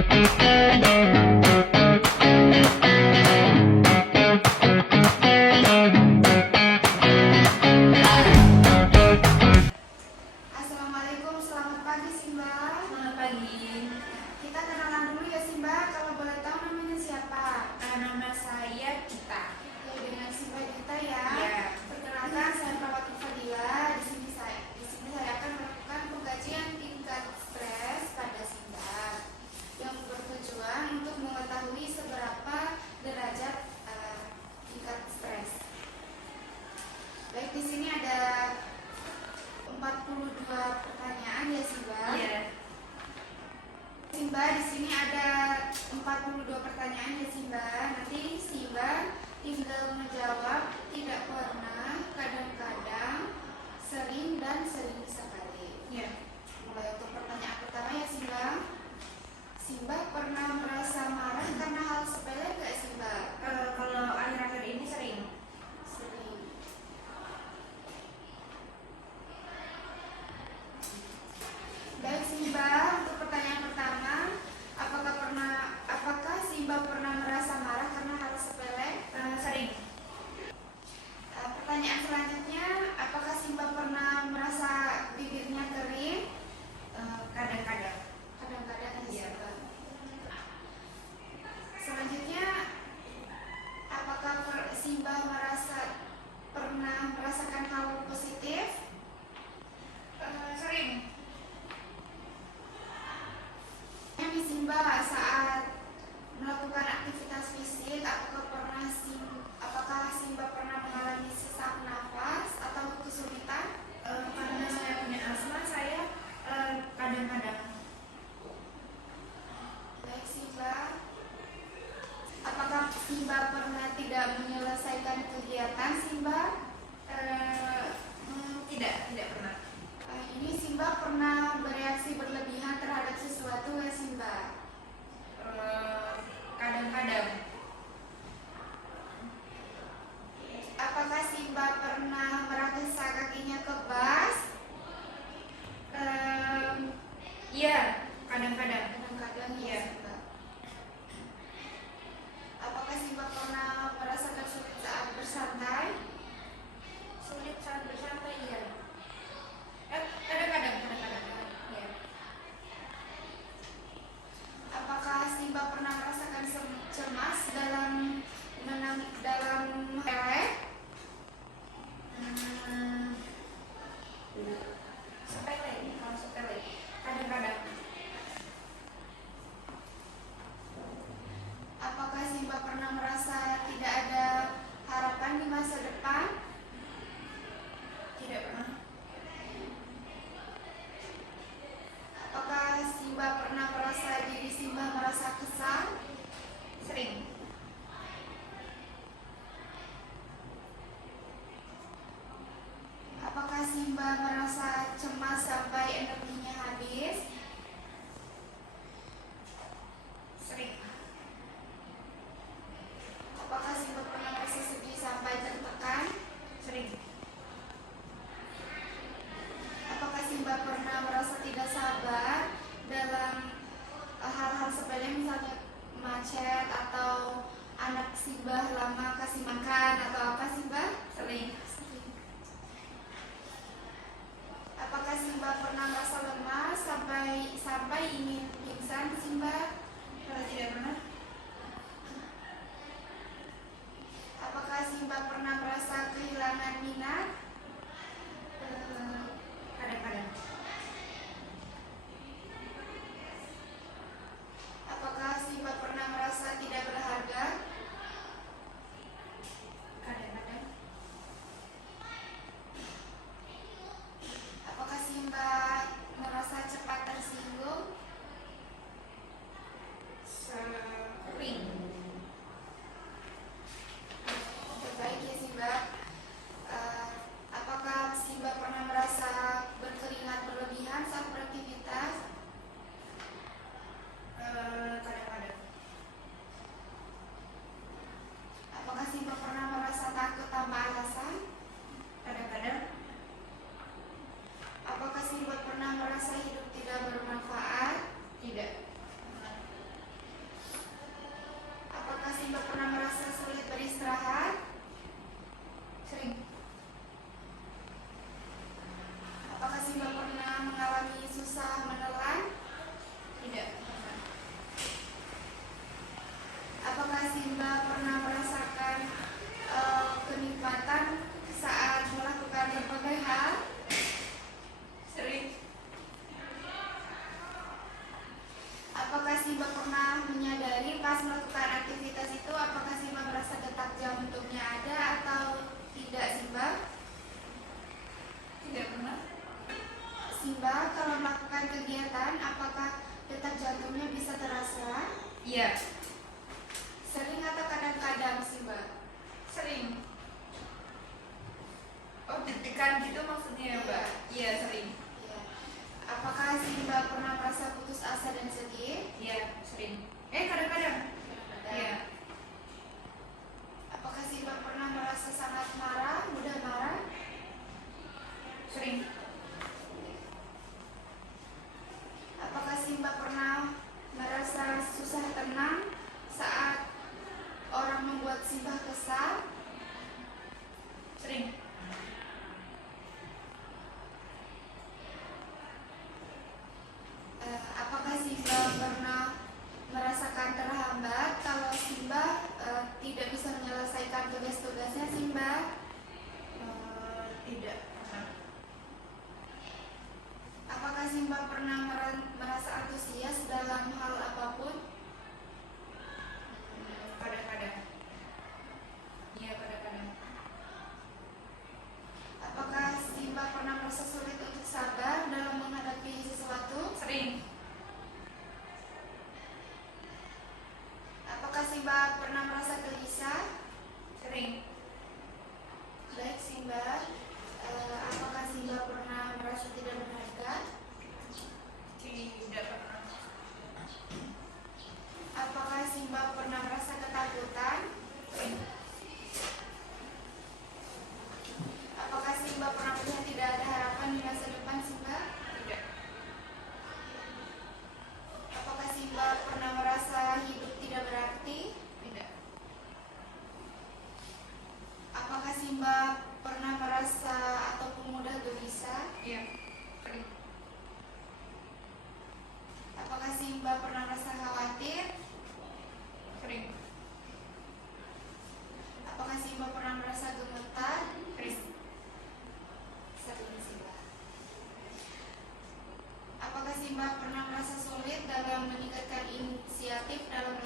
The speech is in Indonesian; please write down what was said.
Assalamualaikum, selamat pagi Simba. Selamat pagi. Kita kenalan dulu ya Simba, kalau boleh tahu namanya siapa? Nama saya Gita. Ya, dengan Simba Gita ya. Ya. Perkenalkan, saya Prawati Fadila. Di sini saya akan melakukan pengkajian tingkat stres pada Simba yang bertujuan untuk mengetahui seberapa derajat tingkat stres. Baik, di sini ada 42 pertanyaan ya Simba. Iya. Simba, di sini ada 42 pertanyaan ya Simba. Nanti Simba tinggal menjawab tidak pernah, kadang-kadang, sering, dan sering sekali. Iya. Mulai untuk pertanyaan pertama ya Simba. Simba pernah merasa marah karena hal sepele nggak Simba? Kalau akhir-akhir ini sering. Sering. Baik Simba, untuk pertanyaan pertama, apakah Simba pernah merasa marah karena hal sepele? Sering. Pertanyaan selanjutnya, apakah Simba pernah merasa bibirnya kering? Kadang-kadang. Kadang-kadang ya Iya. Simba. Selanjutnya, apakah Simba pernah merasakan hal positif? Sering. Yang di Simba saat melakukan aktivitas fisik, apakah Simba pernah mengalami sesak nafas atau kesulitan? Karena saya punya asma, saya kadang-kadang. Baik Simba, apakah Simba pernah tidak menyelesaikan kegiatan Simba? Tidak pernah. Ini Simba pernah bereaksi berlebihan terhadap sesuatu ya Simba? Kadang-kadang. Apakah Simba pernah merasa kakinya kebas? Iya. Kadang-kadang. Kadang-kadang ya Iya. Simba. Apakah Simba pernah merasakan sulit saat bersantai? Sulit saat bersantai, iya. Kadang-kadang. Iya. Apakah Simba pernah merasakan cemas dalam melek? Sepele. Kalau sepele. Kadang-kadang. Apakah Simba pernah merasa tidak ada harapan di masa depan? Tidak pernah. Apakah Simba pernah merasa diri Simba merasa kesal? Sering. Apakah Simba merasa cemas sampai energinya habis? Sering. Apakah Simba pernah merasa sedih sampai tertekan? Sering. Apakah Simba pernah merasa tidak sabar dalam hal-hal sepele, misalnya macet atau anak Simba lama kasih makan atau apa Simba? Sering. Apakah Simba pernah merasa lemas sampai ingin pingsan Simba? Tidak pernah. Apakah Simba pernah merasa kehilangan minat? Kadang-kadang. Apakah Simba pernah merasa tidak berharga? Kadang-kadang. Apakah Simba merasa cepat tersinggung? pernah menyadari pas melakukan aktivitas itu apakah Simba merasa detak jantungnya ada atau tidak, Simba? Tidak pernah. Simba, kalau melakukan kegiatan, apakah detak jantungnya bisa terasa? Iya. Sering atau kadang-kadang, Simba? Sering. Oh, deg-degan gitu maksudnya ya, Mbak? Iya, sering. Ya. Apakah Simba pernah merasa putus asa dan sedih? Iya, sering. Kadang-kadang. Iya. Apakah Simba pernah merasa sangat marah, mudah marah? Sering. Apakah Simba pernah merasa susah tenang saat orang membuat Simba kesal? Sering. Apakah Simba pernah merasakan terhambat kalau Simba tidak bisa menyelesaikan tugas-tugasnya, Simba? Tidak pernah. Apakah Simba pernah merasa antusias dalam hal apapun? Kadang-kadang. Iya, kadang-kadang. Apakah Simba pernah merasa sulit untuk sabar dalam menghadapi sesuatu? Sering. Apakah Simba pernah merasa gelisah? Sering. Baik, Simba. Apakah Simba pernah merasa tidak berharga? Tidak pernah. Apakah Simba pernah merasa ketakutan? Sering. Apakah Simba pernah melihat tidak ada harapan di masa depan, Simba? Tidak. Apakah Simba pernah merasa hidup tidak berarti? Tidak. Apakah Simba pernah merasa ataupun mudah gelisah? Iya. Sering. Apakah Simba pernah merasa khawatir? Sering. Apakah Simba pernah merasa gemetar? Sering. Sering, Simba. Apakah Simba pernah merasa sulit dalam meningkatkan inisiatif dalam